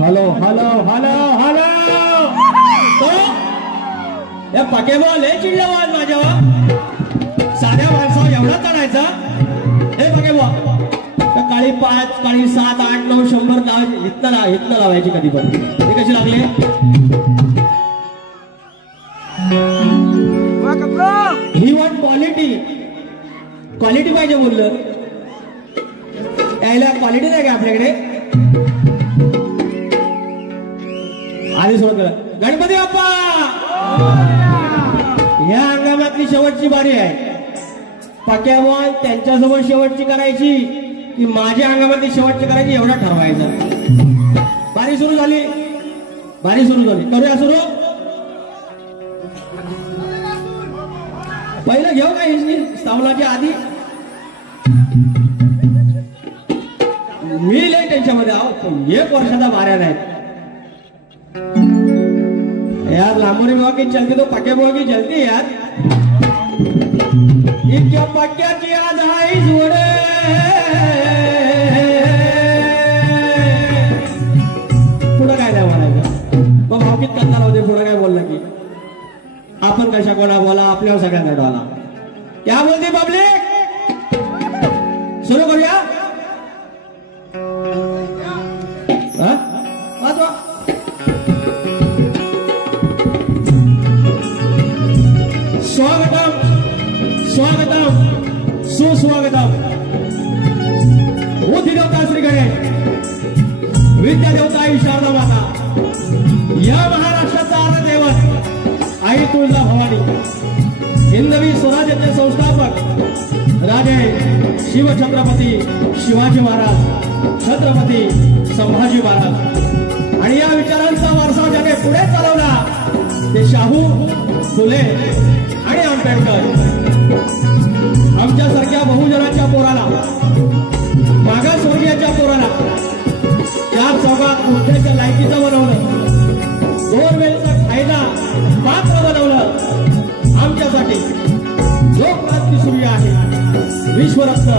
Hello hello hello hello या पकेबॉल लय चिडला वाज माझ्यावर साध्या माणसावर एवढा चढायचा हे पकेबॉल काळी 5 काळी 7 8 9 100 इथनं लावायची कधी पण हे कशी लागले ही वन क्वालिटी पाहिजे बोललं यायला क्वालिटी नाही का आपल्याकडे आधी सुरू करा गणपती बाप्पा या हंगामातली शेवटची बारी आहे पक्याबॉल त्यांच्यासोबत शेवटची करायची की माझ्या हंगामातली शेवटची करायची एवढा ठरवायचा बारी सुरू झाली करूया सुरू पहिलं घेऊ का हिजनी सावलाच्या आधी मी लय त्यांच्यामध्ये आहो 1 वर्षाचा बाऱ्या नाही यार लांबोरी बुआ की चलती तो पक्के बुआ की चलती यार इतक्या पक्क्याची आज आई जोडे पुढं काय नाही म्हणायचं मग भावकीत करणार होते पुढं काय बोललं की आपण कशा कोणा बोला आपल्यावर सगळ्यांना डोला क्या बोलते पब्लिक सुरू करूया स्वागतम स्वागतम सुस्वागतम बुद्धी देवता श्री गणेश विद्या देवता आई शारदा माता या महाराष्ट्राचा आराध्य दैवत आई तुळजा भवानी हिंदवी स्वराज्याचे संस्थापक राजे शिवछत्रपती शिवाजी महाराज छत्रपती संभाजी महाराज आणि या विचारांचा वारसा ज्याने पुढे चालवला ते शाहू फुले आणि आंबेडकर आमच्यासारख्या बहुजनांच्या पोराला मागासवर्गीयांच्या पोराला 4 गावात मोठ्याच्या लायकीचं बनवलं, दोन खायला पात्र बनवलं. आमच्यासाठी लोकक्रांती सुरू आहे. विश्वरत्न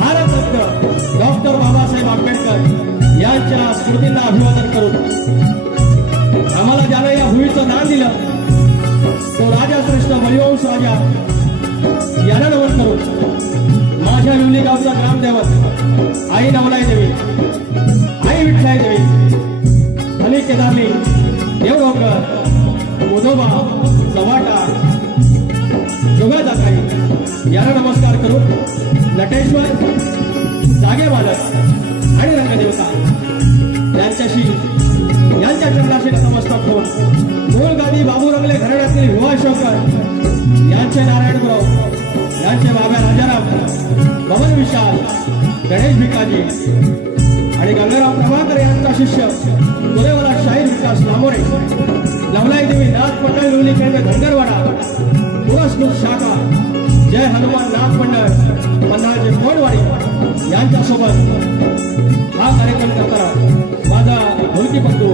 भारतरत्न डॉक्टर बाबासाहेब आंबेडकर यांच्या स्मृतींना अभिवादन करून आम्हाला ज्याला या भूमीचं दान दिलं तो राजा श्रेष्ठ बलिवंश राजा याला नमन करून माझ्या विवली गावचा ग्रामदेवत आई नवलाई देवी, आई विठ्ठलाई देवी, हली केदारनी, देवडोंगर, मुदोबा, चव्हाटा, जोगा जाकाई याला नमस्कार करून नटेश्वर, जागे बालक आणि रंगदेवता यांच्या चरणाशी नमस्कार होऊन मूलगादी बाबू रंगले घराण्यातील विवाह शोकर यांचे नारायणराव, यांचे बाबा राजाराम, बबन विशाल, गणेश भिकाजी आणि गंगाराम प्रभाकर यांचा शिष्य गोरेवाला शाहीर विकास लांबोरे, नवलाई देवी नाथ मंडळ विवली केंद्र धनगरवाडा, पुरस्कृत शाखा जय हनुमान नाथ मंडळ पन्हाळचे कोणवाडी यांच्यासोबत हा कार्यक्रम करताना माझा ढोलकी बंधू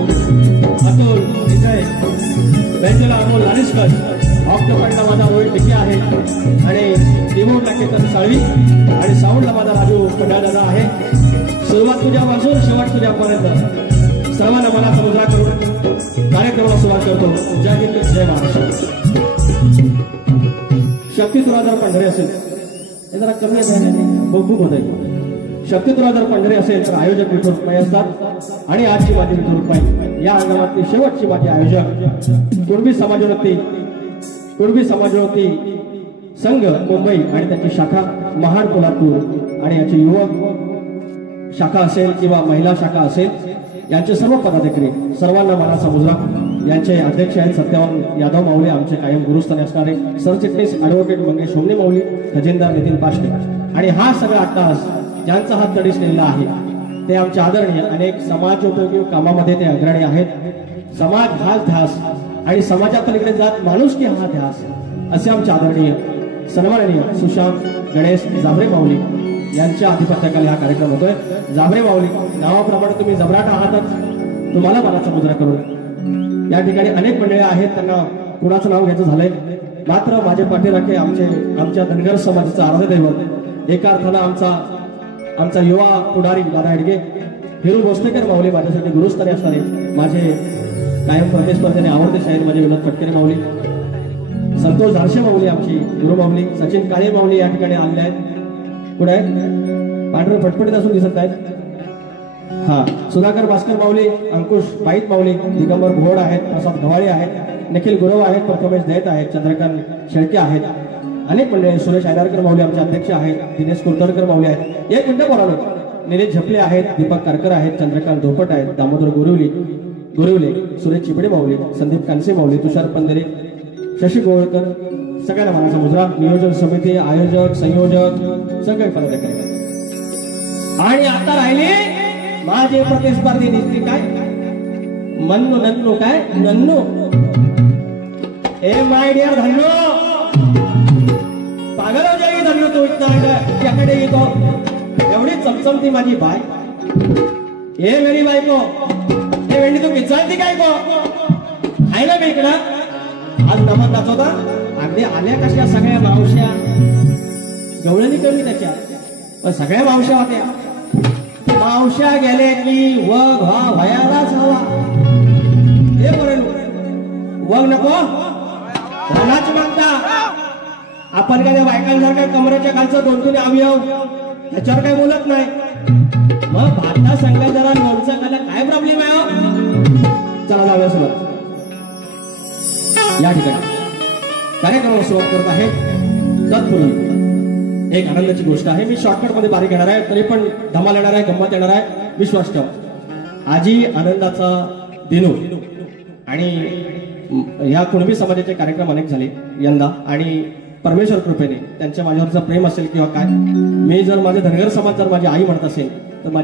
अतुल विजय बेंजला अमोल लारिस्कर, ऑक्टोपॅडला माझा रोहित टिके आहे आणि रिमोटला केतन साळवी आणि साऊंडला माझा राजू पंडाळदादा आहे. सुरुवात तुझ्यापासून शेवट तुझ्यापर्यंत सर्वांना मला समुद्रा करून कार्यक्रमाला सुरुवात करतो. जय हिंद, जय महाराष्ट्र. शक्ती तुला जर पंढरी असेल हे जरा कमी खूप होत आहे. शक्ती तुला जर पंढरी असेल तर आयोजक विठ्ठल रुक्माई असतात आणि आजची माझी विठ्ठल रुक्माई या हंगामातली शेवटची माझी आयोजक कुणबी समाजोन्नती संघ मुंबई आणि त्याची शाखा महाड कोल्हापूर आणि याची युवक शाखा असेल किंवा महिला शाखा असेल यांचे सर्व पदाधिकारी सर्वांना मला समुद्रा यांचे अध्यक्ष आहेत सत्यावान यादव माऊली, आमचे कायम गुरुस्थानी असणारे सरचिटणीस ॲडव्होकेट मंगेश सोमणे माऊली, खजिनदार नितीन पाष्टे आणि हा सगळा तास ज्यांचा हात तडीस नेलेला आहे ते आमचे आदरणीय अनेक समाजोपयोगी कामामध्ये ते अग्रणी आहेत. समाज हाच ध्यास आणि समाजापलीकडे जात माणूस की हा ध्यास असे आमचे आदरणीय सन्माननीय सुशांत गणेश जाबरे माऊली यांच्या आधिपत्याखाली हा कार्यक्रम होतोय. जाबरे माऊली नावाप्रमाणे तुम्ही जबराट आहातच, तुम्हाला मला समुद्र करून या ठिकाणी अनेक मंडळी आहेत त्यांना कुणाचं नाव घ्यायचं झालंय, मात्र माझे पाठीराखे आमच्या धनगर समाजाचा आराध्य दैवत एका अर्थानं आमचा युवा पुढारी दादा हेडगे, हिरू भोसलेकर माऊली माझ्यासाठी गुरुस्थानी असणारे माझे कायम प्रतिस्पर्धेने आवडते शाहीर माझे विनोद पटकरे माऊली, संतोष झारशे माऊली आमची गुरु माऊली, सचिन काळे माऊली या ठिकाणी आलेले आहेत. पुढे पांढरे फटफटीत असून दिसत आहेत. हा सुधाकर भास्कर माऊली, अंकुश पाईत माऊली, दिगंबर घोड आहेत, प्रसाद गव्हाळे आहेत, निखिल गुरव आहेत, प्रथमेश दैत आहेत, चंद्रकांत शेळके आहेत, अनेक मंडळी, सुरेश आयदारकर माऊली आमचे अध्यक्ष आहेत, दिनेश कुलतरकर माऊली आहेत, एक मिनिट बोलावलं, निलेश झपले आहेत, दीपक कारकर आहेत, चंद्रकांत धोपट आहेत, दामोदर गोरिवले, सुरेश चिपडे माऊली, संदीप कानसे माऊली, तुषार पंधरे, शशी गोळकर, सगळ्यांना मानाचा मुजरा, नियोजन समिती, आयोजक, संयोजक सगळे पदाधिकारी. आणि आता राहिले माझे प्रतिस्पर्धी दिसते काय मन्नू नन्नू काय नन्नू ए माय डिअर धन्नो पागल हो जाएगी धन्नो तो इतना त्याकडे येतो एवढी चमचमती माझी बाय ए मेरी बायको ए वेंडी तू किचलती काय को आहे ना मी इकडं आज नमन दाखवता अगदी आल्या कशा सगळ्या मावश्या गवळणी कमी त्याच्या पण सगळ्या मावश्या होत्या. मावश्या गेले की वग हा भयालाच हवा हे बरं वग नको भलाच मागता आपण काय बायकांसारख्या कमरेच्या खालचं दोन अवयव ह्याच्यावर काय बोलत नाही. मग भाता संघ जरा लोणचं खायला काय प्रॉब्लेम आहे. चला जाऊया सुरुवात. या ठिकाणी कार्यक्रमाला सुरुवात करत आहे. तत्पूर्वी एक आनंदाची गोष्ट आहे. मी शॉर्टकट मध्ये बारीक येणार आहे तरी पण धमाल येणार आहे, गंमत येणार आहे, विश्वास ठेवा. आजी आनंदाचा दिनू आणि या कुणबी समाजाचे कार्यक्रम अनेक झाले यंदा आणि परमेश्वर कृपेने त्यांच्या माझ्यावरचं प्रेम असेल किंवा काय मी जर माझे धनगर समाज जर माझी आई म्हणत असेल तर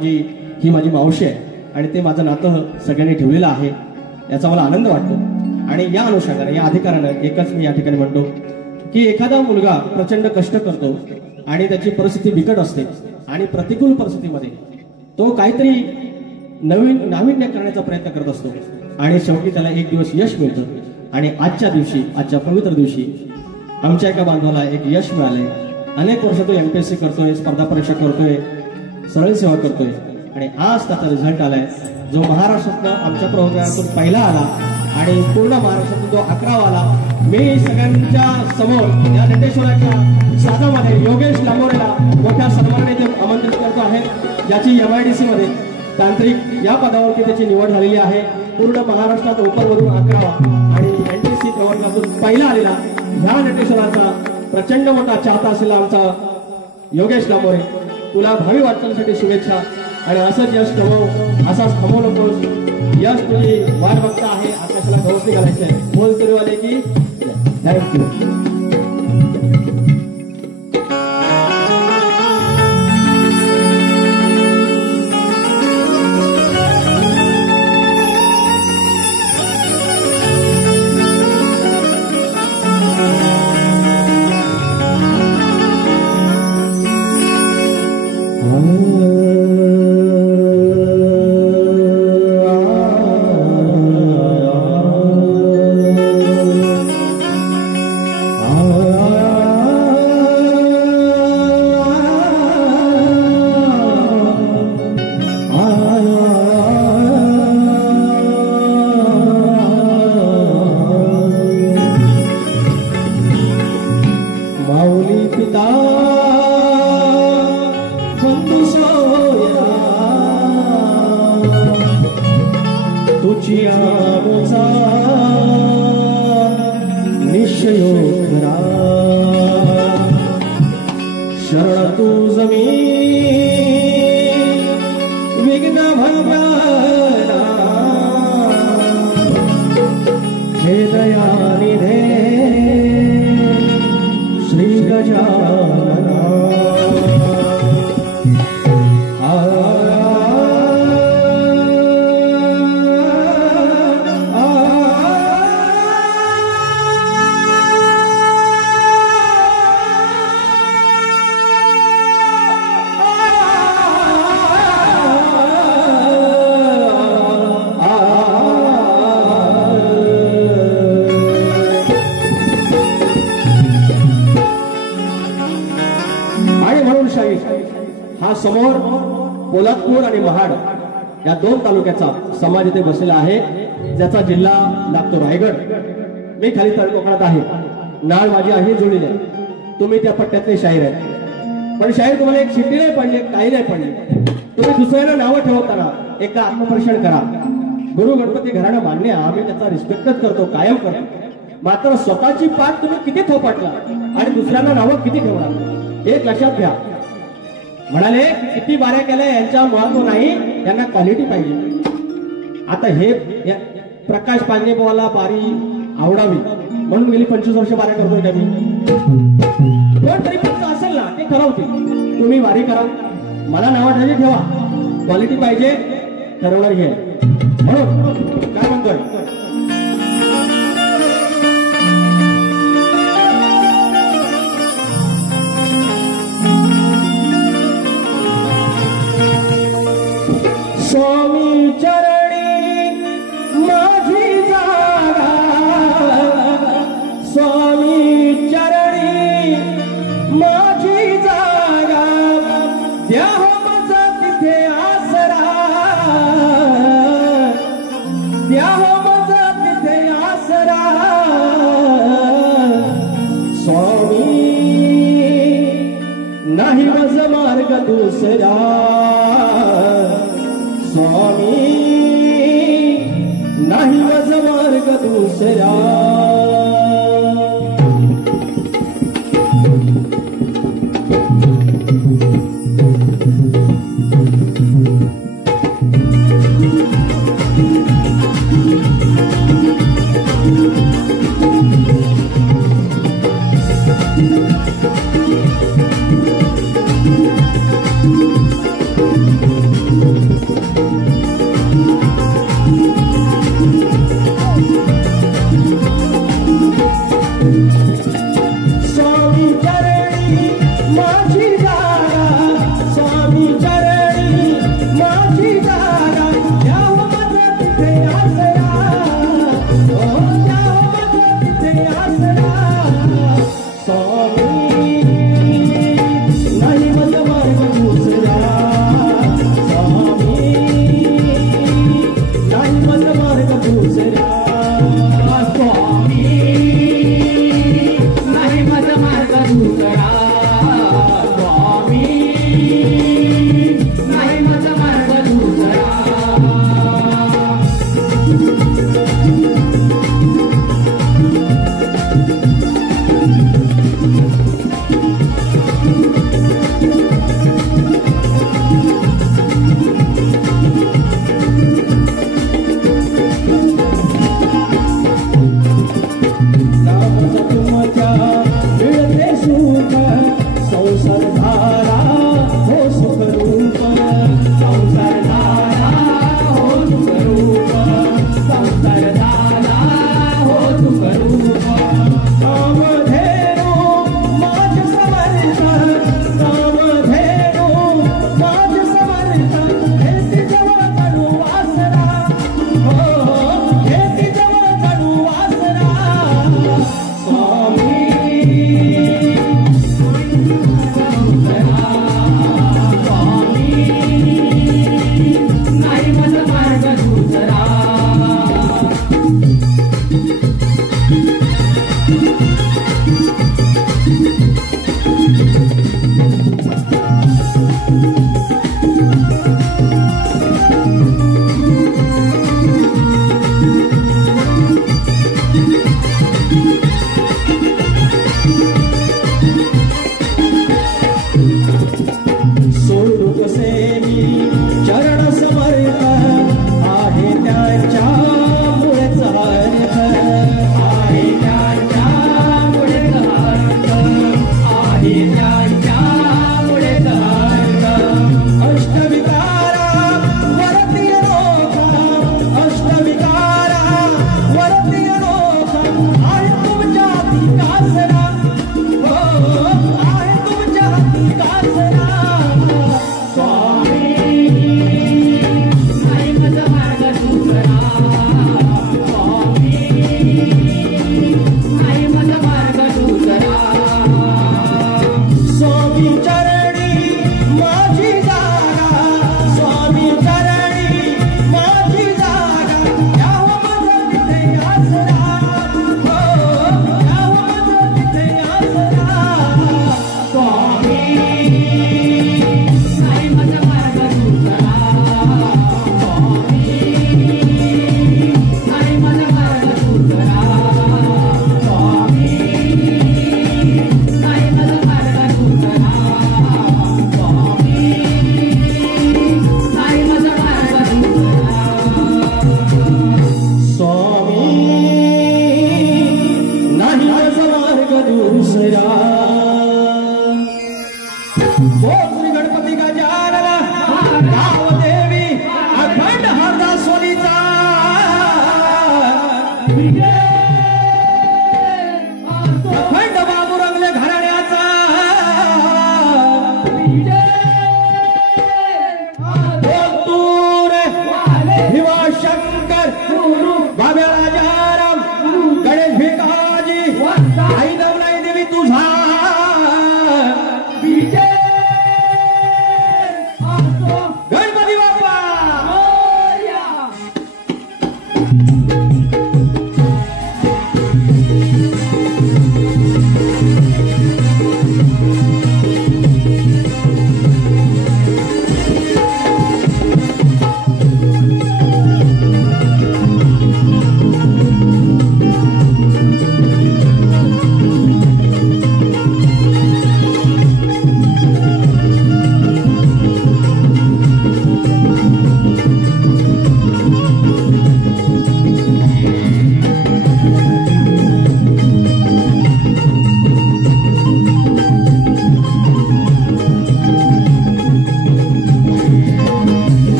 ही माझी मावशी आहे आणि ते माझं नातं सगळ्यांनी ठेवलेलं आहे याचा मला आनंद वाटतो. आणि या अनुषंगाने या अधिकारानं एकच मी या ठिकाणी म्हणतो की एखादा मुलगा प्रचंड कष्ट करतो आणि त्याची परिस्थिती बिकट असते आणि प्रतिकूल परिस्थितीमध्ये तो काहीतरी नवीन नाविन्य करण्याचा प्रयत्न करत असतो आणि शेवटी त्याला एक दिवस यश मिळतं. आणि आजच्या दिवशी, आजच्या पवित्र दिवशी आमच्या एका बांधवाला एक यश मिळालंय. अनेक वर्ष तो MPSC करतोय, स्पर्धा परीक्षा करतोय, सरळ सेवा करतोय आणि आज त्याचा रिझल्ट आलाय जो महाराष्ट्रातनं आमच्या प्रोग्रामातून पहिला आला आणि पूर्ण महाराष्ट्रातून तो 11वा आला. मी सगळ्यांच्या समोर या नटेश्वराच्या साजामध्ये योगेश लांबोरेला मोठ्या सन्मानाने आमंत्रित करतो आहे, ज्याची MIDC मध्ये तांत्रिक या पदावरती त्याची निवड झालेली आहे. पूर्ण महाराष्ट्रात ओपनमधून 11वा आणि NTC प्रवर्गातून पहिला आलेला ह्या नटेश्वराचा प्रचंड मोठा चाहता असलेला आमचा योगेश लांबोरे, तुला भावी वाटचालीसाठी शुभेच्छा आणि असंच यश कमव, असाच थांबवू नकोस. यश तुझी वाट बघता आहे, आकाशाला गवसणी घालायची आहे. बोल तरीवाले की थँक्यू. हा समोर पोलादपूर आणि महाड या दोन तालुक्याचा समाज इथे बसलेला आहे, ज्याचा जिल्हा लागतो रायगड. मी खाली तळ कोकणात आहे, नाळ माझी आहे जोडीने. तुम्ही त्या पट्ट्यातले शाहीर आहे, पण शाहीर तुम्हाला एक शिट्टी नाही पडली, काही नाही पडली. तुम्ही दुसऱ्याला नावं ठेवताना एकदा आत्मपरीक्षण करा. गुरु गणपती घराणं मान्य, आम्ही त्याचा रिस्पेक्टच करतो, कायम करतो. मात्र स्वतःची पाठ तुम्ही किती थोपटला आणि दुसऱ्यांना नावं किती ठेवणार, एक लक्षात घ्या. म्हणाले किती बाऱ्या केल्या यांच्या महत्व नाही, त्यांना क्वालिटी पाहिजे. आता हे प्रकाश पांडेवाला बारी आवडावी म्हणून गेली 25 वर्ष बाऱ्या करतोय का मी. कोण तरी फक्त असेल ना ते ठरवतील, तुम्ही वारी करा, मला नावाठाची ठेवा, क्वालिटी पाहिजे, ठरवणार हे. म्हणून काय म्हणतोय, स्वामी चरणी माझी जागा, स्वामी चरणी माझी जागा, द्या माझा तिथे आसरा, द्या माझा तिथे आसरा. स्वामी नाही माझा मार्ग दुसरा, स्वामी नाही माझा मार्ग दुसरा.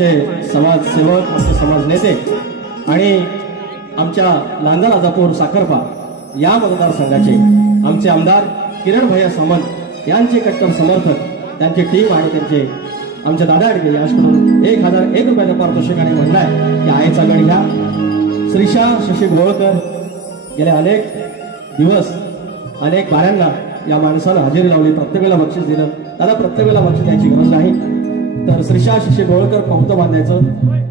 आमचे समाजसेवक, आमचे समाज नेते आणि आमच्या लांजा राजापूर साखरपा या मतदारसंघाचे आमचे आमदार किरण भैया सामंत यांचे कट्टर समर्थक, त्यांची टीम आणि त्यांचे आमच्या दादा अडगे यांच्याकडून 1001 रुपयाच्या पारितोषिकाने म्हणलाय की आईचा गण घ्या. श्रीशा शशी गोळकर गेले अनेक दिवस अनेक बाऱ्यांना या माणसानं हजेरी लावली, प्रत्येकाला बक्षीस दिलं. दादा प्रत्येकाला बक्षीस द्यायची गरज नाही, तर श्रीशा शशी गोळकर पावतं बांधायचं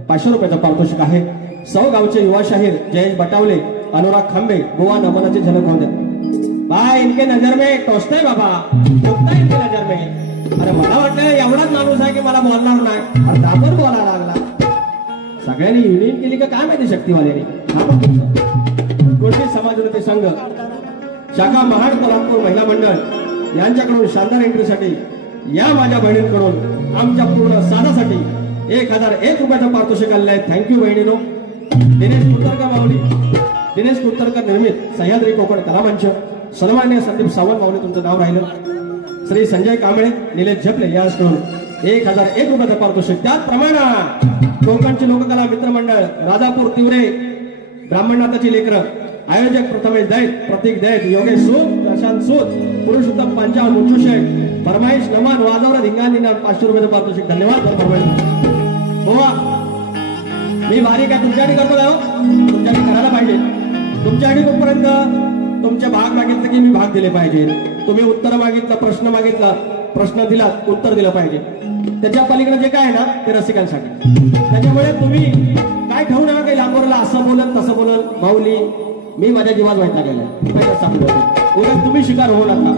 500 रुपयाचं पारितोषिक आहे. सौ गावचे युवा शाहीर जयेश बटावले, अनुराग खांबे, गोवा नमनाची झलक होऊन द्या. भाई इनके नजर में टोचते बाबा, टोचता इनके नजर में. अरे मला वाटलं एवढाच माणूस आहे की मला बोलणार नाही, अरे दाबून बोलायला लागला. सगळ्यांनी युनियन केली का काय माहिती शक्तीवाल्याने. कोणती समाजोन्नती संघ शाखा महाड कोल्हापूर महिला मंडळ यांच्याकडून शानदार एंट्रीसाठी या माझ्या बहिणींकडून आमच्या पूर्ण साधासाठी 1001 रुपयाचं पारितोषिक आलेलं आहे. थँक्यू बहिणीनो. दिनेश कुतरकर माऊली, दिनेश कुतरकर निर्मित सह्याद्री कोकण कलामंच, सन्मान्य संदीप सावंत माऊली तुमचं नाव राहिलं. श्री संजय कांबळे, निलेश झपले यांच्याकडून 1001 रुपयाचं पारितोषिक. त्याचप्रमाणे कोकणची लोककला मित्रमंडळ राजापूर तिवरे, ब्राह्मणनाथाची लेकरं, आयोजक प्रथमेश दैत, प्रतीक दैत, योगेश सूद, प्रशांत सूद, पुरुषोत्तम पंचाल, मुंचू शेख, फरमाईश नमान, वाजवरा धिंगांना 500 रुपयाचं पारितोषिक. धन्यवाद फरमाईश. हो मी वारी काय तुमच्यासाठी करतो ना, तुमच्यासाठी करायला पाहिजे. तुमच्यासाठी कुठपर्यंत तुमचे भाग मागितलं की मी भाग दिले पाहिजे. तुम्ही उत्तर मागितलं, प्रश्न मागितला, प्रश्न दिला, उत्तर दिलं पाहिजे. त्याच्या पलीकडे जे काय आहे ना ते रसिकांसाठी. त्याच्यामुळे तुम्ही काय ठेवू नका काही लांबवरला असं बोलत तसं बोलत. माऊली मी माझ्या जीवात वाईटला गेलाय उलट तुम्ही शिकार होऊ नका.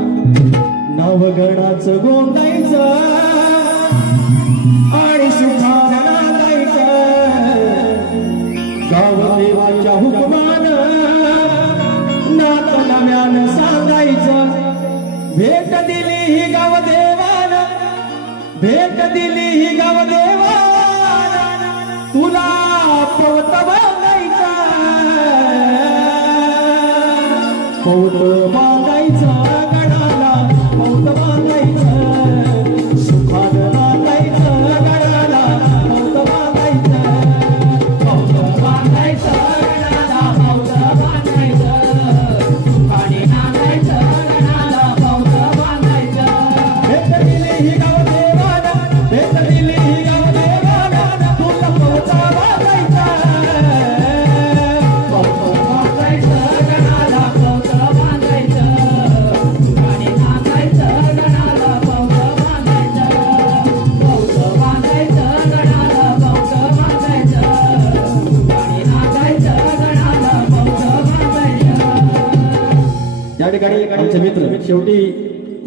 नवगणाचं गोंडायचं आणि सुखाना गायचं, गावदेवाच्या हुकमान नात नव्यानं सांगायचं. भेट दिली ही गावदेवान, भेट दिली ही गावदेवान, तुला पवत बांधायचा, पवत बांधायचं गडाला, पवत बांधायचं, सुखान बांधायचं गडाला, पवत बांधायचं, पवत बांधायचं गडाला, पवत बांधायचं, सुखाने नांदायचं गडाला, पवत बांधायचं. भेट दिली ही गावदेवान, भेट दिली ही गावदेवान, तुला पवत बांधायचं, पवत बांधायचं गडाला, पवत बांधायचं, सुखाने नांदायचं गडाला, पवत बांधायचं, पवत बांधायचं गडाला, पवत बांधायचं, सुखाने नांदायचं गडाला, पवत बांधायचं. या ठिकाणी आमचे मित्र शेवटी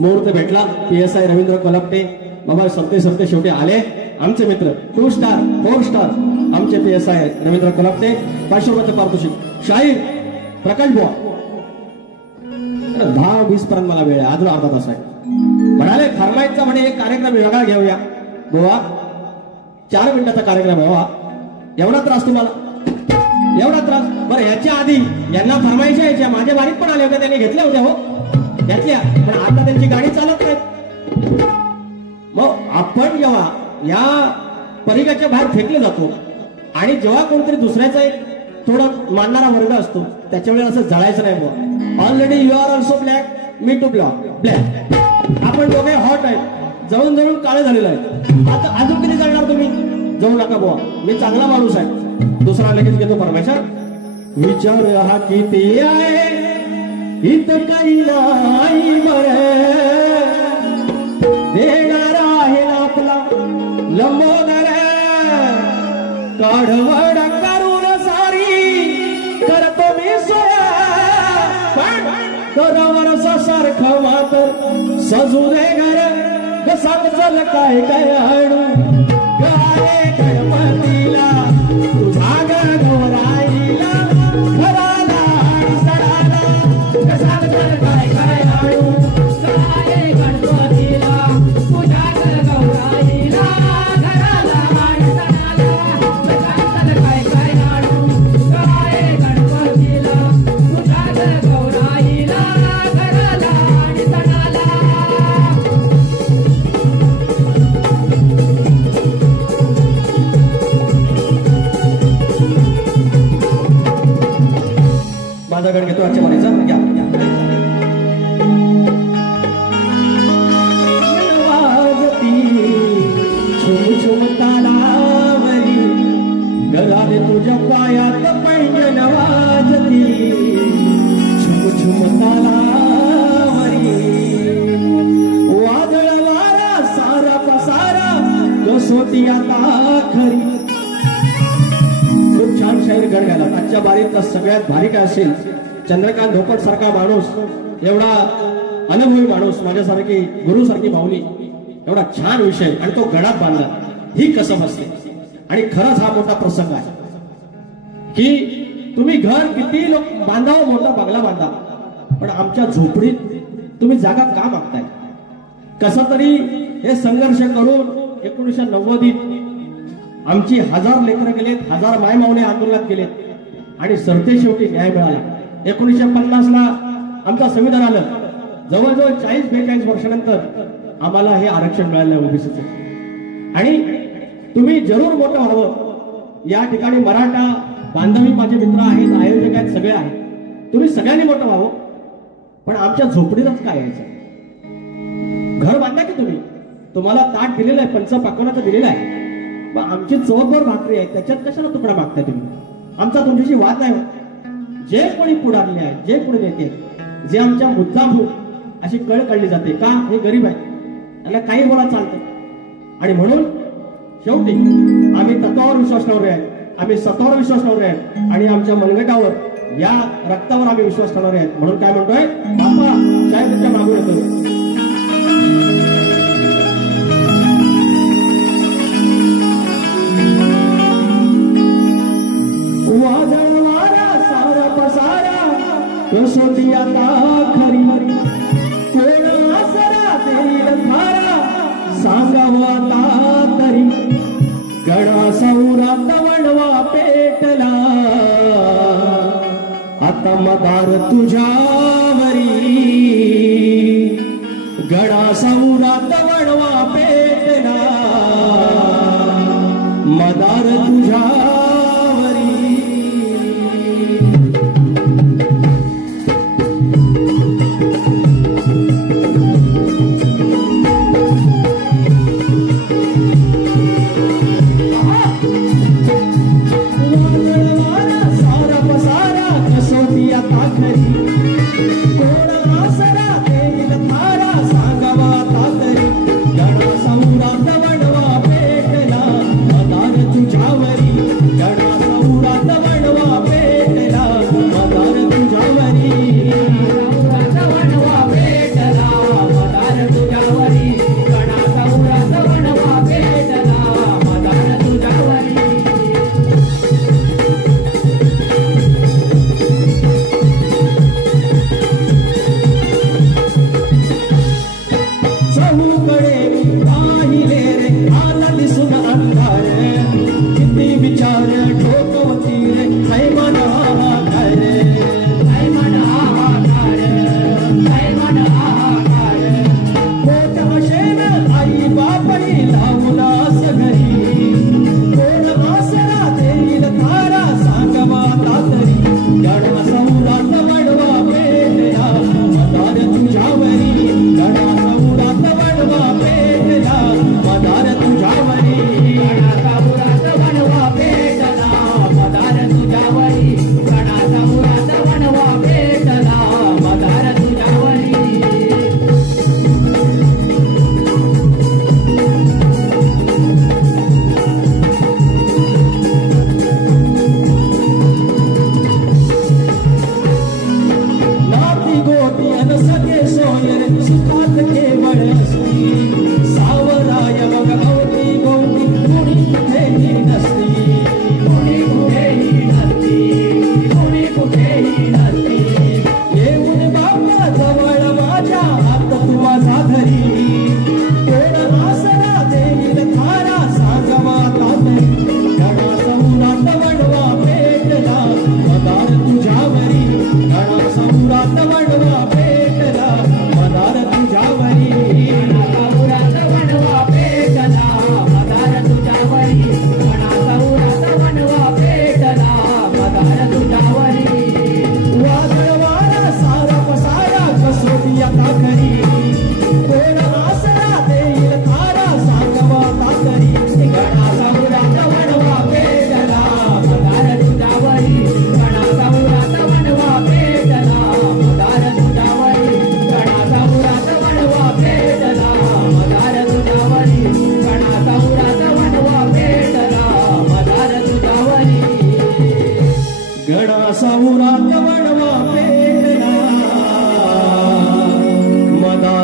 मुहूर्त भेटला. PSI रवींद्र कोल्हापटे बाबा सरते सरते शेवटी आले. आमचे मित्र 2 स्टार 4 स्टार आमचे PSI रवींद्र कोल्हापटे 500 रुपयाचं पारितोषिक. शाहीर प्रकाश बुवा 10-20 पर्यंत मला वेळ आहे, अजून अर्धा तास आहे. म्हणाले फरमाईचा म्हणे एक कार्यक्रम वेगळा घेऊया. बुवा 4 मिनिटाचा कार्यक्रम आहे. वा एवढा त्रास तुम्हाला, एवढा त्रास. बरं ह्याच्या आधी यांना फरमाईच्या यायच्या, माझ्या बारीक पण आल्या होत्या, त्यांनी घेतल्या होत्या. हो घेतल्या, पण आता त्यांची गाडी चालत नाही. मग आपण जेव्हा या परिघाच्या बाहेर फेकले जातो आणि जेव्हा कोणतरी दुसऱ्याचा एक थोडं मानणारा वर्ग असतो त्याच्या वेळेला असं जळायचं नाही. बुवा already you are also black, मी टू ब्लॅक. आपण दोघे हॉट आहेत, जळून जळून काळे झालेलं आहे. आता अजून किती जळणार तुम्ही? जाऊ नका बुवा, मी चांगला माणूस आहे. दुसरा लगेच घेतो परमेश्वर. विचार हा किती आहे हित काही नाही मरे, देणार आहे आपला लंबोदर, काढवड करून सारी करतो मी सोया, तर वर्ष सारखं मात्र सजू दे घर, सांग चल काय काय आणू गाय गणपतीला, तुझा गौराईला, घराला आणि सडाला, सांग चल काय काय आणू गाय गणपतीला, तुझा गौराईला, घराला आणि सडाला, सांग चल काय काय आणू गाय गणपतीला, तुझा गौराईला, घराला आणि सडाला. खरी. खूप छान शाहीर गण गायला. आजच्या बारीतला सगळ्यात भारी काय असेल, चंद्रकांत धोपट सारखा माणूस, एवढा अनुभवी माणूस, माझ्यासारखी गुरुसारखी माऊली, एवढा छान विषय आणि तो गणात बांधला, ही कसम असते. आणि खरंच हा मोठा प्रसंग आहे की तुम्ही घर किती लोक बांधावं, मोठा बंगला बांधा, पण आमच्या झोपडीत तुम्ही जागा का मागताय? कसा तरी हे संघर्ष करून 1990 आमची 1000 लेकरं गेलेत, 1000 मायमावले आंदोलनात गेलेत आणि सरते शेवटी न्याय मिळाला. 1950ला आमचं संविधान आलं. जवळजवळ 40-42 वर्षानंतर आम्हाला हे आरक्षण मिळालं ओबीसीचं. आणि तुम्ही जरूर मोठं व्हावं. या ठिकाणी मराठा बांधवी माझे मित्र आहेत, आयोजक आहेत, सगळे आहेत. तुम्ही सगळ्यांनी मोठं व्हावं, पण आमच्या झोपडीतच काय यायचं? घर बांधा की तुम्ही, तुम्हाला ताट दिलेलं आहे, पंचपाकोनाचं दिलेलं आहे, मग आमची चवभर भाकरी आहे, त्याच्यात कशाला तुकडा मागताय तुम्ही? आमचा तुमच्याशी वाद नाही. जे कोणी पुढारले आहेत, जे कोणी नेते, जे आमच्या मुद्दामूळ अशी कळ काढली जाते का हे गरीब आहे, त्याला काही बोला चालतं. आणि म्हणून शेवटी आम्ही तत्वावर विश्वास ठेवले आहे, आम्ही सत्वावर विश्वास ठेवले आहे आणि आमच्या मनगटावर, या रक्तावर आम्ही विश्वास ठेवणार आहेत. म्हणून काय म्हणतोय, बापा साहेबांच्या मागून येतो. वादळ वारा सारा पसारा कसोटी आता खरी, कोण आसरा देईल थारा सांगावं आता तरी. गणा सौरात वणवा पेटला आता मदार तुझ्यावरी. गणा सौरात वणवा पेटला मदार तुझ्यावरी.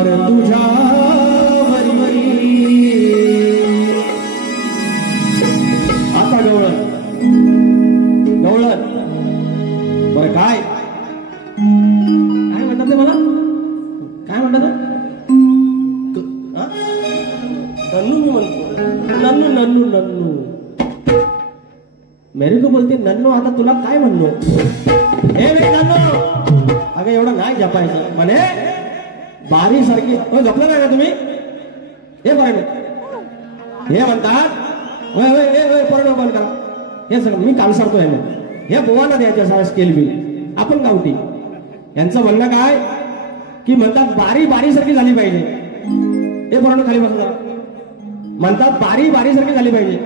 विचार तुझ्या आता गवळण गवळण बरं काय काय म्हणतात ते मला काय म्हणतात नन्नू मी म्हणतो नन्नू नन्नू नन्नू मेरी को बोलते नन्नू आता तुला काय म्हणलो हे मेरी नन्नू अगं एवढं नाही जपायचं म्हणे बारी सारखी जपलं नाही का तुम्ही हे बरं हे म्हणतात पर्ण बंद करा हे सगळं मी काल सांगतोय हे बोवाना द्यायचं सगळं स्केल बिल आपण गावठी यांचं म्हणणं काय की म्हणतात बारी बारी सारखी झाली पाहिजे हे पर्ण खाली बसला म्हणतात बारी बारी सारखी झाली पाहिजे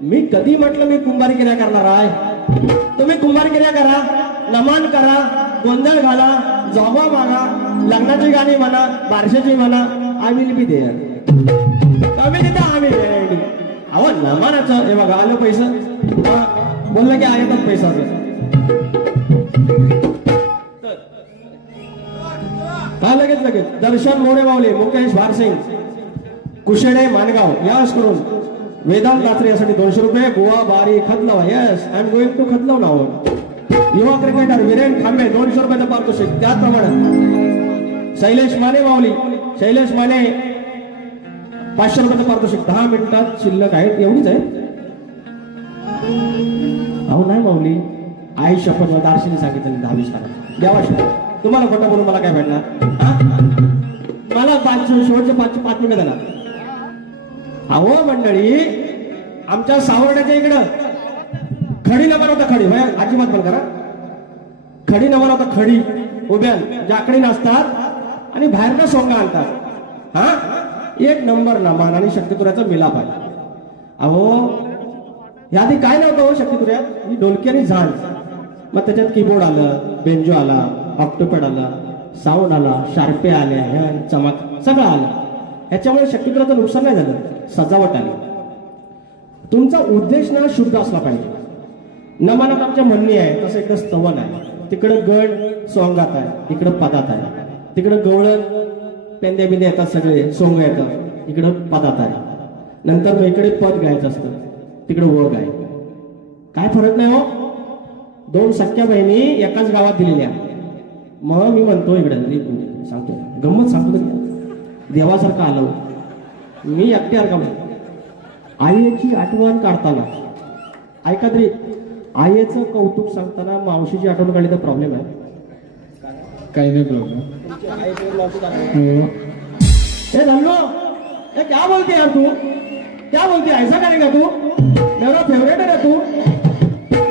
मी कधी म्हटलं मी कुंभारी क्रिया करणार आहे तुम्ही कुंभारी क्रिया करा नमन करा गोंधळ घाला जॉबा मागा लग्नाची गाणी म्हणा बारशाची म्हणा आय विल बी देअर कमी देता आम्ही अहो नमानाचं हे बघा आलं पैसा बोललं की आयातच पैसा काय लगेच लगेच दर्शन मोरे माऊली मुकेश भारसिंग कुशेडे मानगाव यश करून वेदांत रात्री यासाठी 200 रुपये गोवा बारी खतलव yes I am going to खतलव नाव युवा क्रिकेटर वीरेन खांबे 200 रुपयाचं पारितोषिक त्याचप्रमाणे शैलेश माने माऊली शैलेश माने 500 रुपयाचं पारितोषिक 10 मिनिटात शिल्लक आहेत एवढीच आहे अहो नाही माऊली आई शपथ दार्शनी सांगितलं 10-20 टाका द्यावा शपथ तुम्हाला खोटं बोलून मला काय भेटणार मला 5 शेवटचे 5 मिनिटं देणार अहो मंडळी आमच्या सावर्ड्याच्या इकडं खडी नंबर होता खडी अजिबात पण करा खडी नंबर होता खडी उभ्या जाकडी नसतात आणि बाहेरनं सोंगा आणतात हा एक नंबर नमान आणि शक्तितुऱ्याचा मिलाप आहे अहो याआधी काय नव्हतं हो शक्तितुऱ्यात ही ढोलकी आणि झाड मग त्याच्यात कीबोर्ड आलं बेंजो आला ऑक्टोपॅड आला साऊंड आला शार्पे आल्या चमक सगळं आलं याच्यामुळे शक्तितुऱ्याचं नुकसान नाही झालं सजावट आली तुमचा उद्देश ना शुद्ध असला पाहिजे नमनात आमच्या म्हणणी आहे तसं इकडं स्तवन आहे तिकडं गड सोंगात आहे इकडं पदात आहे तिकडं गवळण पेंदे बिंदे येतात सगळे सोंग येतात इकडं पदात आहे नंतर मग इकडे पद गायचं असतं तिकडं ओळख आहे काय फरक नाही हो 2 सख्या बहिणी एकाच गावात दिलेल्या मग मी म्हणतो इकडे सांगतो गंमत सांगतो देवासारखं आलो मी एकट्यावर का आईची आठवण काढताना ऐका तरी आईचं कौतुक सांगताना मावशीची आठवण काढली तर प्रॉब्लेम आहे काही नाही प्रॉब्लेम हे धन्नो ये क्या बोलते यार तू क्या बोलते ऐसा करेगा तू मेरा फेवरेट है तू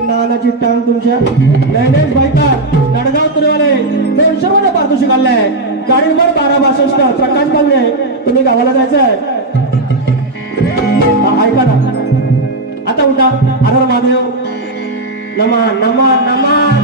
नानाची टांग तुमच्या गणेश बाईका नडगाव तुरेवाले 200 रुपये पारितोषिक आलंय गाडी नंबर 1262 प्रकाश पालवे तुम्ही गावाला जायचं आहे ऐका ना आता उठा हर महादेव नमन नमन नमन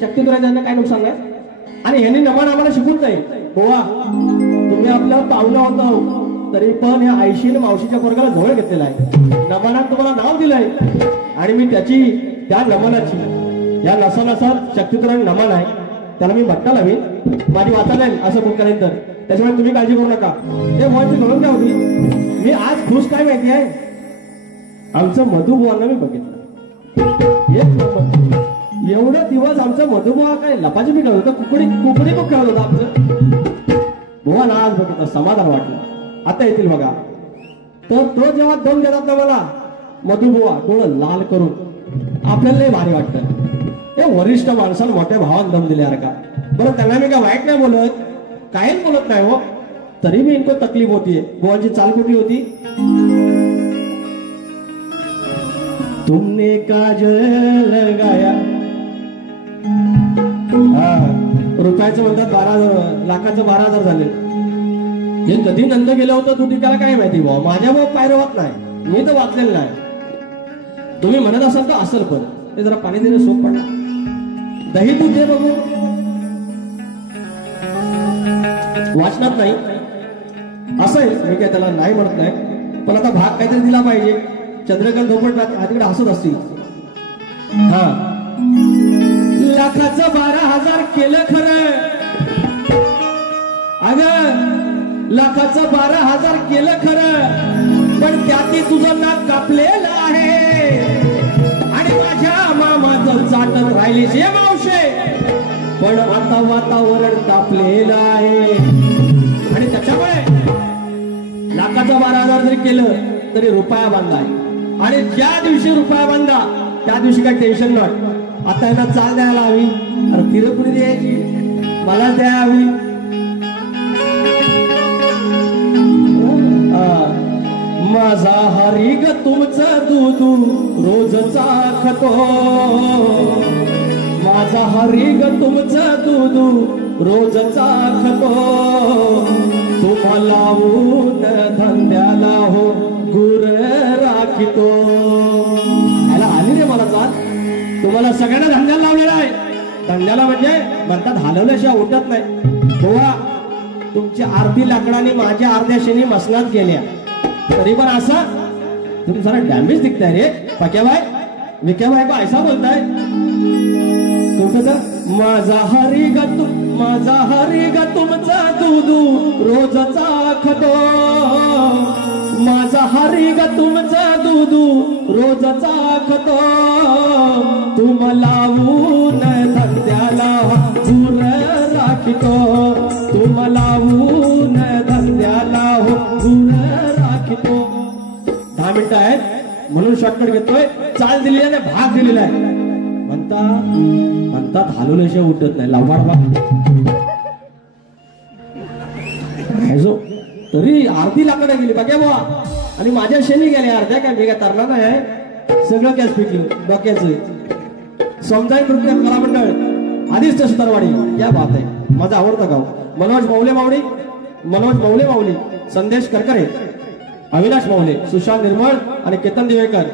शक्तितुऱ्याचं काय नुकसान नाही आणि ह्यांनी नमन आम्हाला शिकून जाईल बोवा तुम्ही आपल्या पाहुणा होता तरी पण ह्या आईशीने मावशीच्या पोरगाला जवळ घेतलेला आहे नमनात तुम्हाला नाव दिलंय आणि मी त्या नमनाची या नसत शक्तितुऱ्याने नमन आहे त्याला मी भट्टा लावीन माझी वाचा नाही असं बुक करेन तर त्याच्यामुळे तुम्ही काळजी करू नका ते बोलची म्हणून काय होती मी आज खुश काय माहिती आहे आमचं मधुबुवांना मी बघितलं एवढे दिवस आमचं मधुबुवा काय लपाची बी खेळत होतं कुकडी खूप खेळत होता आमचं बुवाला आज बघितलं समाधान वाटलं आता येतील बघा तर तो जेव्हा दम देतात ना मला मधुबुवा डोळं लाल करून आपल्याला लय भारी वाटतं हे वरिष्ठ माणसाला मोठ्या भावाला दम दिले का बरं त्यांना मी काय वाईट नाही बोलत काहीच बोलत नाही हो तरी मी इनको तकलीफ होतीये बुवाची चाल कुठली होती तुमने काजल लगाया. हा रुपयाचं म्हणतात 12,000 लाखाचं 12,000 झाले. हे कधी नंद गेलं होतं तू टिकाला काय माहिती भाऊ. माझ्या भाऊ पायरवत नाही, मी तर वाचलेलं नाही. तुम्ही म्हणत असाल तर असेल, पण ते जरा पाणी देणं सोप पडणार. दही तू दे बघू. वाचनात नाही असेल, मी काय त्याला नाही म्हणत नाही, पण आता भाग काहीतरी दिला पाहिजे. चंद्रकांत धोपट तिकडे हसत असतील. हा लाखाचं 12,000 केलं खरं. अगं लाखाचं 12,000 केलं खरं, पण त्यातही तुझं नाक कापलेलं आहे आणि माझ्या मामाचं चाटत राहिलीस हे मावशे. पण आता वातावरण तापलेलं आहे आणि त्याच्यामुळे लाखाचं 12,000 जरी केलं तरी रुपया बांधा आहे. आणि ज्या दिवशी रुपया बांधा त्या दिवशी काही टेन्शन नाही. आता यांना चाल द्यायला हवी. अरे तिरपुरी द्यायची, मला द्यावी. माझा हरी ग तुमचं दूध रोजचा खातो. माझा हरी ग तुमचं दूध रोजचा खातो. तुम्हाला ऊन धंद्याला हो गुर राखितो. याला आली रे मला चाल. तुम्हाला सगळ्यांना धंद्याला लावलेला आहे. धंद्याला म्हणजे म्हणतात हलवल्याशिवाय उठत नाही. गोवा तुमची अर्धी लाकडाने माझ्या अर्ध्या शेणी मसनात गेल्या, तरी पण असा तुम्ही जरा डॅमेज दिखताय रे. पक्याबाई विक्याबाई का ऐसा बोलताय तुमचं तर. माझा हरी ग तुमचा दूध रोजचा खातो. माझा हरी ग तुमचा दूध रोजचा खातो. तुम्हाला ऊन धंद्याला दूर राखितो. तुम्हाला ऊन धंद्याला दूर राखितो. 10 मिनिटं आहेत म्हणून शॉर्टकट घेतोय. चाल दिली आहे, भाग दिलेला आहे. म्हणतात हलवल्याशिवाय उठत नाही. लावाड तरी अर्धी लाकडं गेली बघ्या बुवा. आणि माझ्या शेणी गेल्या अर्ध्या. काय मी काय तरणार नाही. सगळं कॅश पिकलं डोक्याचं. समजाय नृत्य कला मंडळ आधीच तरवाडी क्या बात आहे. माझा आवडता गाव. मनोज मौले माऊली, संदेश करकरे, अविनाश माऊले, सुशांत निर्मळ आणि केतन दिवेकर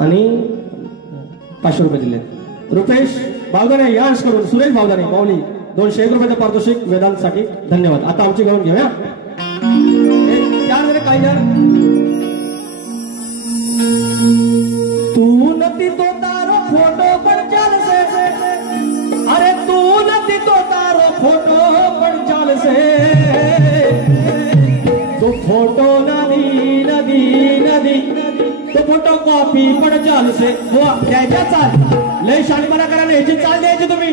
आणि 500 रुपये दिले. रुपेश बावदाने यांश करून सुरेश बावदाने माऊली 201 रुपयाचं पारितोषिक वेदांतसाठी धन्यवाद. आता आमची घेऊन घेऊया. काय तू नती तो तारो फोटो पण चाल से. अरे तू नती तो तारो फोटो पण चाल से. तो फोटो नदी तो फोटो कॉपी पण चाल से. द्यायच्या चाल लय शाणपणा करायला याची चाल द्यायची तुम्ही.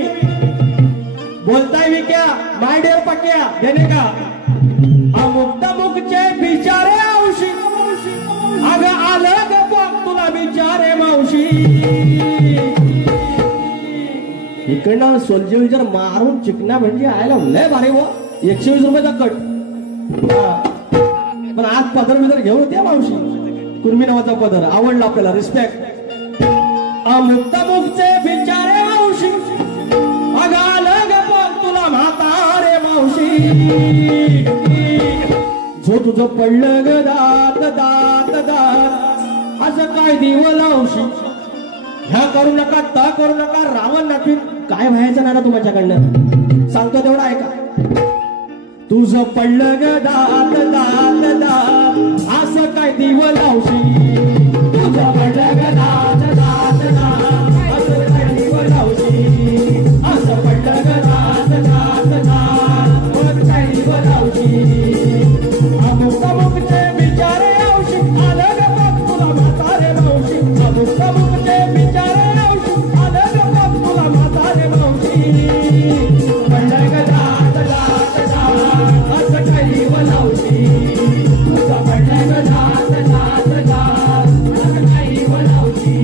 बोलताय मी क्या माय डिअर पक्या देणे का. अमुकचे बिचारे औशी. अगं आलं ग तुला बिचारे मावशी. इकडनं सोलजी जर मारून चिकना म्हणजे आयला लय भारी हो. 120 रुपयाचा कट. पण आज पदर बिदर घेऊन होत्या मावशी. कुर्मी नावाचा पदर आवडला आपल्याला. रिस्पेक्ट. अमुकचे बिचारे मावशी. अगं आलं ग तुला म्हातारे मावशी. जो तुझं पडलं ग दात असं काय दिव लावशी. ह्या करू नका ता करू नका रावण नापी. काय व्हायचं ना तुमच्याकडनं सांगतो तेवढा ऐका. तुझं पडलं ग दात असं काय दिव लावशी. तुझं पडलं ग दात असं काय दिव लावशी. असं पडलं ग दात काय दिव लावशी. अमुकचे बिचारे औषी. आलं ग बघ तुला म्हातारे मावशी. अमुकचे बिचारे औषी. आलं ग बघ तुला म्हातारे मावशी. पडलं ग दात असं काही वलावशी. तुझं पडलं ग दात असं काही वलावशी.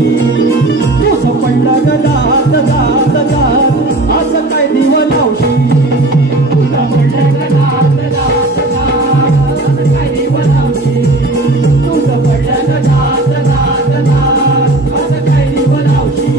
तुझं पडलं ग दात दात दात असं काय दिव लावशी तुझं पडलं ग दात दात दात असं काय दिव लावशी तुझं पडलं ग दात दात दात असं काय दिव लावशी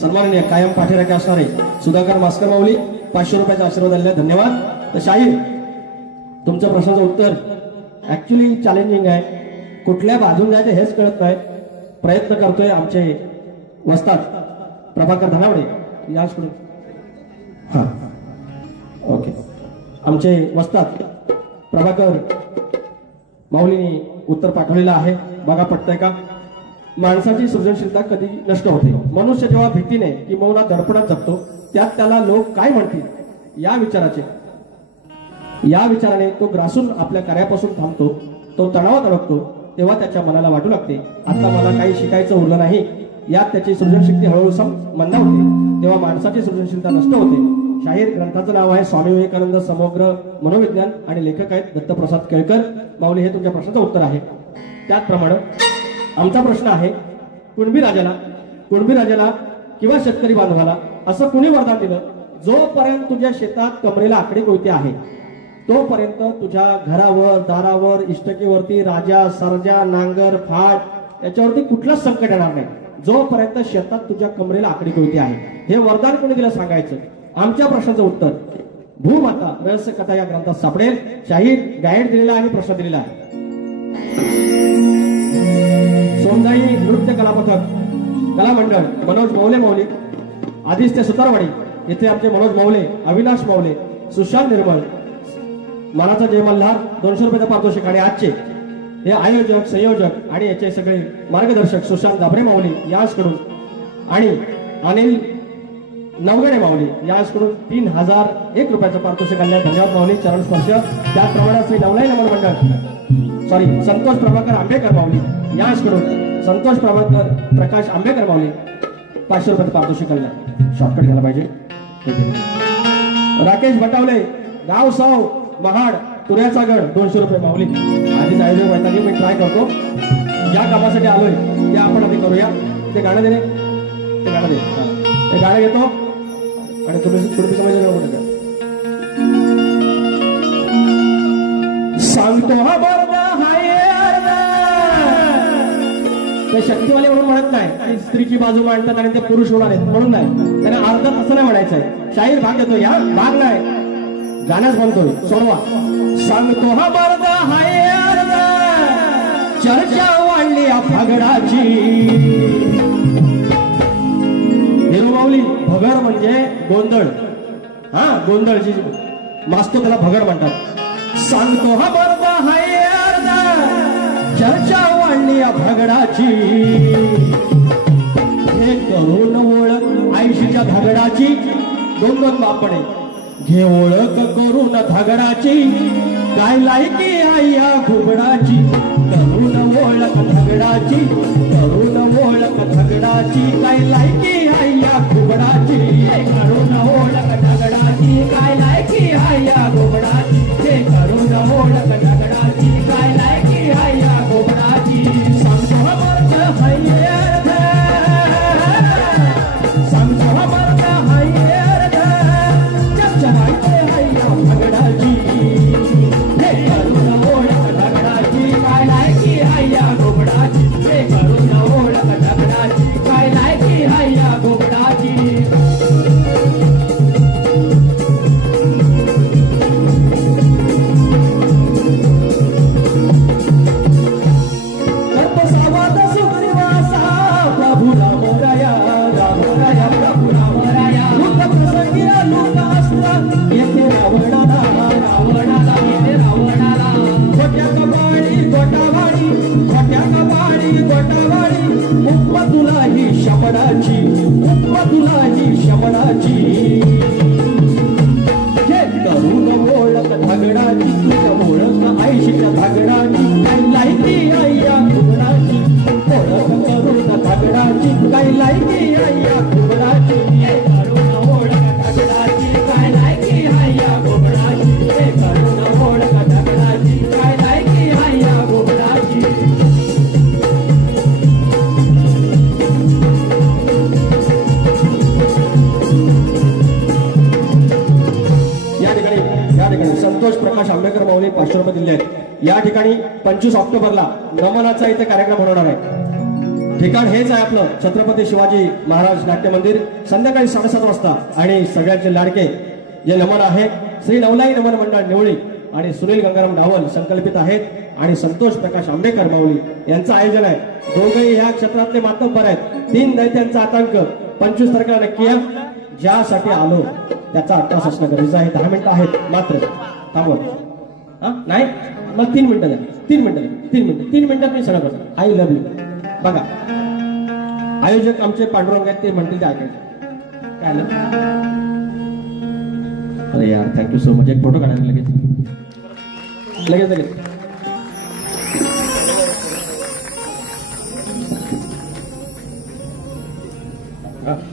सन्माननीय कायम पाठीराखे असणारे सुधाकर मास्कर माऊली 500 रुपयाचा आशीर्वाद दिला धन्यवाद. तर शाहीर तुमच्या प्रश्नाचं उत्तर ऍक्च्युली चॅलेंजिंग आहे. कुठल्या बाजून जायचं हेच कळत नाही. प्रयत्न करतोय आमचे वस्ताद प्रभाकर धनावडे याच करून हा ओके आमचे वस्ताद प्रभाकर माऊलींनी उत्तर पाठवलेलं आहे. बघा पटतंय का. माणसाची सृजनशीलता कधी नष्ट होते. मनुष्य जेव्हा भीतीने किंवा दडपणात जगतो त्यात त्याला लोक काय म्हणतील या विचाराने तो ग्रासून आपल्या कार्यापासून थांबतो. तो तणावात अडकतो. तेव्हा त्याच्या मनाला वाटू लागते आता मला काही शिकायचं उरलं नाही. यात त्याची सृजनशक्ती हळूहळू मंदावते. तेव्हा माणसाची सृजनशीलता नष्ट होते. शाहीर ग्रंथाचं नाव आहे स्वामी विवेकानंद समग्र मनोविज्ञान आणि लेखक आहेत दत्तप्रसाद केळकर. माऊली हे तुमच्या प्रश्नाचं उत्तर आहे. त्याचप्रमाणे आमचा प्रश्न आहे कुणबी राजाला किंवा शेतकरी बांधवाला असं कुणी वरदान दिलं जोपर्यंत तुझ्या शेतात कमरेला आकडी कोयते आहे तोपर्यंत तुझ्या घरावर दारावर इष्टकेवरती राजा सर्जा नांगर फाट याच्यावरती कुठलंच संकट येणार नाही. जोपर्यंत शेतात तुझ्या कमरेला आकडी कोयते आहे हे वरदान कोणी दिलं सांगायचं. आमच्या प्रश्नाचं उत्तर भूमाता रहस्य कथा या ग्रंथात सापडेल. शाहीर गाईड दिलेला आणि प्रश्न दिलेला आहे. सोनजाई नृत्य कला पथक कला मंडळ मनोज मौले माऊली आदित्य सुतारवाडी येथे आमचे मनोज मौले अविनाश मौले सुशांत निर्मळ मानाचा जय मल्हार 200 रुपयाचा पारितोषिक आणि आजचे हे आयोजक संयोजक आणि याचे सगळे मार्गदर्शक सुशांत दाभरे माऊली याचकडून आणि अनिल नवगणे माऊली याचकडून 3001 रुपयाचं पारितोषिक आणल्या धन्यवाद माऊली चरण स्पर्श. त्याचप्रमाणे श्री नवलाई नमन मंडळ संतोष प्रभाकर आंबेकर माऊली याचकडून संतोष प्रभाकर प्रकाश आंबेकर माऊली 500 रुपयाचं पारितोषिक आणलं. शॉर्टकट घ्यायला पाहिजे. राकेश बटावले गाव साव महाड तुऱ्याचा गड 200 रुपये माऊली. आधीच आयोजक वैतागी मी ट्राय करतो. ज्या कामासाठी आलोय ते आपण आधी करूया. ते गाणं दे ते गाणं दे ते गाणं घेतो आणि तुम्ही थोडी समज सांगतो हा बरदा हाय ते शक्तीवाले म्हणून म्हणत नाही. स्त्रीची बाजू मांडतात आणि ते पुरुष होणार आहेत म्हणून नाही. त्यांना अर्ध असं नाही म्हणायचंय. शाहीर भाग देतो या भाग नाही गाण्यास म्हणतोय सोडवा. सांगतो हा बरदा हाय चर्चा वाढली भगडाची. हिरो माऊली भगड म्हणजे गोंधळ. हा गोंधळची मास्तो त्याला भगड म्हणतात. सांगतो हा बरदा हाय चर्चा वाढली भगडाची. हे करून ओळख आयुष्याच्या भगडाची 2-2 बापडे घे ओळख करून धगडाची. काय लायकी या घुबडाची तरुण ओळख झगडाची तरुण ओळख झगडाची काय लायकी आहे या घुबडाची तरुण ओळख झगडाची काय लायकी आहे या घुबडाची ते तरुण ओळख झगडाची काय लायकी आहे या घुबडाची सांगतो मर्द हाय अर्ध सांगतो मर्द हाय अर्ध चपचपायते हाय या झगडाची हे तरुण ओळख झगडाची काय लायकी आहे या घुबडाची हे तरुण ओळख झगडाची काय लायकी आहे या घुबडाची संतोष प्रकाश आंबेडकर माऊली 500 रुपये दिले आहेत। या ठिकाणी 25 ऑक्टोबरला नमनाचा इथे कार्यक्रम होणार आहे। ठिकाण हेच आहे आपलं छत्रपती शिवाजी महाराज नाट्य मंदिर संध्याकाळी 7:30 वाजता आणि सगळ्यांचे लाडके जे नमन आहे श्री नवलाई नमन मंडळ निवळी आणि सुनील गंगाराम डावल संकल्पित आहेत आणि संतोष प्रकाश आंबेडकर माऊली यांचं आयोजन आहे। दोघेही ह्या क्षेत्रातले मातब्बर आहेत। 3 दैत्यांचा आतंक 25 तारखेला नक्की या। ज्यासाठी आलो त्याचा अट्टास असणं गरजेचं आहे। 10 मिनिटं आहेत मात्र थांबवा नाही मग 3 मिनिटं द्या 3 मिनिटात मी सगळं करतो। आय लव्ह यू बघा आयोजक आमचे पांडुरंग आहेत ते म्हणतील ते ऐकायचं काय आलं अरे यार थँक्यू सो मच। एक फोटो काढायला लगेच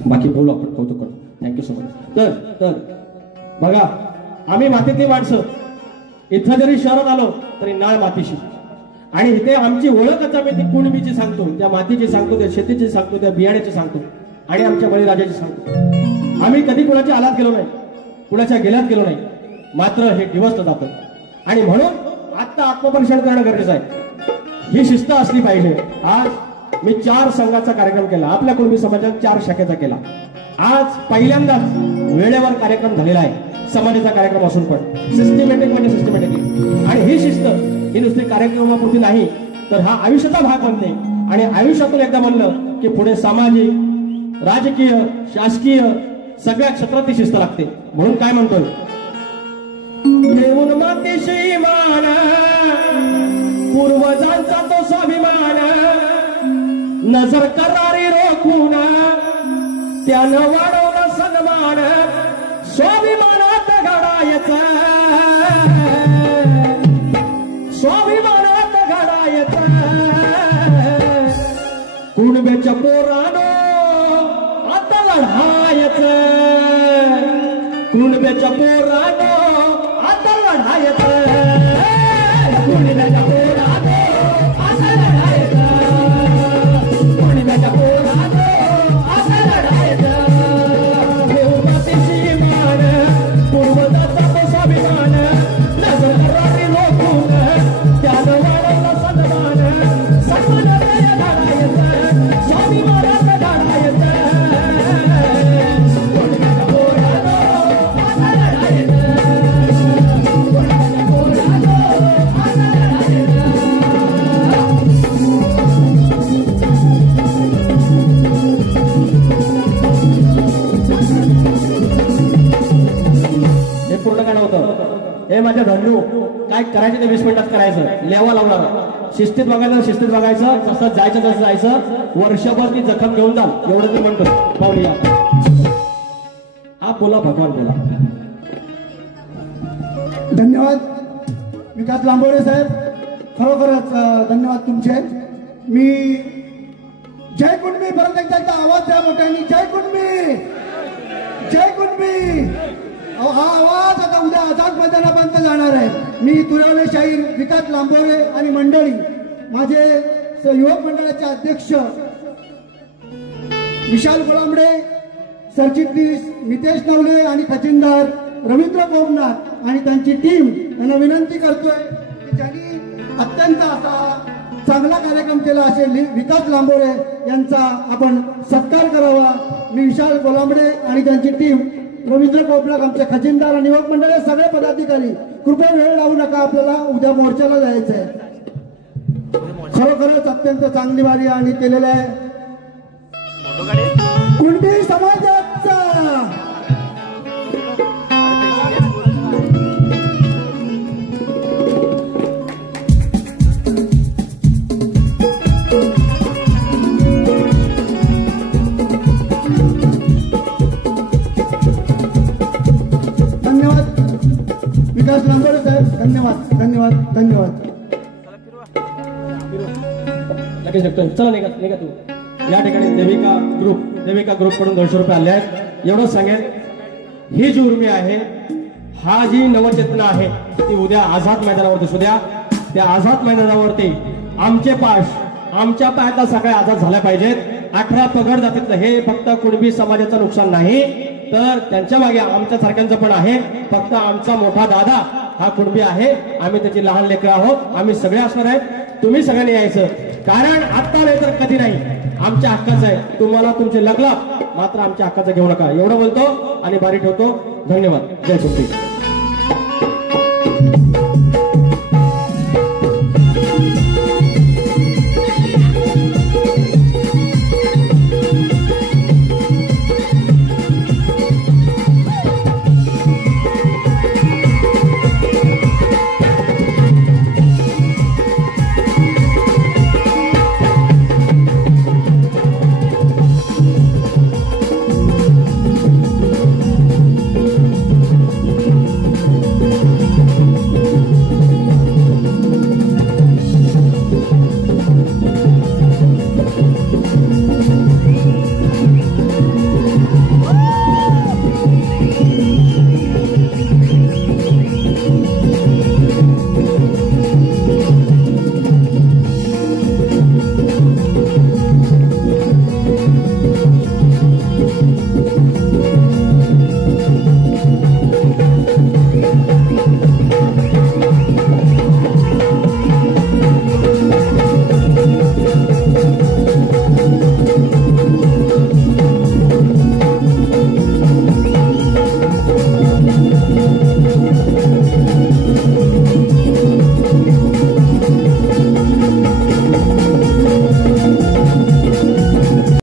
बाकी बोलू आपण कौतुक करतो। Thank you so much. तर बघा आम्ही मातीतली माणसं इथं जरी शहरात आलो तरी नाळ मातीशी आणि इथे आमची ओळखच आम्ही ती कुणबीची सांगतो त्या मातीची सांगतो त्या शेतीची सांगतो त्या बियाण्याची सांगतो आणि आमच्या बळीराजाची सांगतो। आम्ही कधी कुणाच्या आलात गेलो नाही कुणाच्या गेल्यात गेलो नाही मात्र हे दिवस जातं आणि म्हणून आता आत्मपरीक्षण करणं गरजेचं आहे। ही शिस्त असली पाहिजे। आज मी 4 संघाचा कार्यक्रम केला आपल्या कुणबी समाजात 4 शाखेचा केला। आज पहिल्यांदाच वेळेवर कार्यक्रम झालेला आहे समाजाचा कार्यक्रम असून पण सिस्टमॅटिक म्हणजे सिस्टमॅटिकली आणि ही शिस्त ही नुसती कार्यक्रमापुरती नाही तर हा आयुष्याचा भाग बनते आणि आयुष्यातून एकदा म्हणलं की पुढे सामाजिक राजकीय शासकीय सगळ्या क्षेत्रात ती शिस्त लागते। म्हणून काय म्हणतोय घेऊन मातीशी मान पूर्वजांचा तो स्वाभिमान नजर करारी रोखून त्यानं वाढवला सन्मान स्वाभिमानात घडायचा स्वाभिमानात घडायचा कुणब्याच्या पोरानो आता लढायचं कुणब्याच्या पोरानो आता लढायचं कुणब्याच्या पोरानो आता लढायचं कुणब्याच्या पोरानो आता लढायचं मातीशी मान पूर्वजाचा तो स्वाभिमान नजर करारी रोखून त्यानं वाढवला सन्मान सन्मानात घडायचं स्वाभिमानात घडायचं कुणब्याच्या पोरानो आता लढायचं कुणब्याच्या पोरानो आता लढायचं। हे पूर्ण गाणं होतं। हे माझ्या धन्नू काय करायचं ते 20 मिनिटात करायचं लेवा लावणार शिस्तीत बघायचं शिस्तीत बघायचं जसं जायचं तसं जायचं वर्षभर ती जखम घेऊन जा एवढं ते म्हणतो पाऊली हा बोला भगवान बोला। धन्यवाद विकास लांबोरे साहेब, खरोखरच धन्यवाद तुमचे. मी जय कुणबी, परत एकदा आवाज द्या मोठ्याने, जय कुणबी, जय कुणबी. हा आवाज आता उद्या आझाद मैदानापर्यंत जाणार आहे. मी तुरावे शाहीर विकास लांबोरे आणि मंडळी, माझे युवक मंडळाचे अध्यक्ष विशाल गोलांबडे, सरचिटणीस नितेश नवले आणि खजिनदार रवींद्र कोमनाथ आणि त्यांची टीम यांना विनंती करतोय की ज्यांनी अत्यंत असा चांगला कार्यक्रम केला असे विकास लांबोरे यांचा आपण सत्कार करावा. मी विशाल गोलांबडे आणि त्यांची टीम, रवींद्र कोमनाथ, आमचे खजिनदार आणि युवक मंडळ, सगळे पदाधिकारी, कृपया वेळ लावू नका, आपल्याला उद्या मोर्चाला जायचं आहे. खरोखरच अत्यंत चांगली वारी आणि केलेलं आहे कुणबी समाजाचा. धन्यवाद विकास लांबोरे साहेब, धन्यवाद धन्यवाद धन्यवाद. लगेच निघतो, चला निघा निघा तू. या ठिकाणी देविका ग्रुप कडून 200 रुपये आले आहेत. एवढंच सांगेन, ही जी उर्मी आहे, हा जी नवचेतना आहे, ती उद्या आझाद मैदानावरती सुद्या, त्या आझाद मैदानावरती आमच्या पायातला सगळ्या आझाद झाल्या पाहिजेत. 18 पगड जातीतलं हे फक्त कुणबी समाजाचं नुकसान नाही, तर त्यांच्या मागे आमच्या सारख्यांचं पण आहे. फक्त आमचा मोठा दादा हा कुणबी आहे, आम्ही त्याची लहान लेकरं आहोत. आम्ही सगळे असणार आहेत. तुम्ही सगळ्यांनी यायचं, कारण आत्ता नाही तर कधी नाही. आमच्या हक्काचं आहे. तुम्हाला तुमचे लागला, मात्र आमच्या हक्काचं घेऊ नका. एवढं बोलतो आणि बारी ठेवतो. धन्यवाद. जय कुणबी.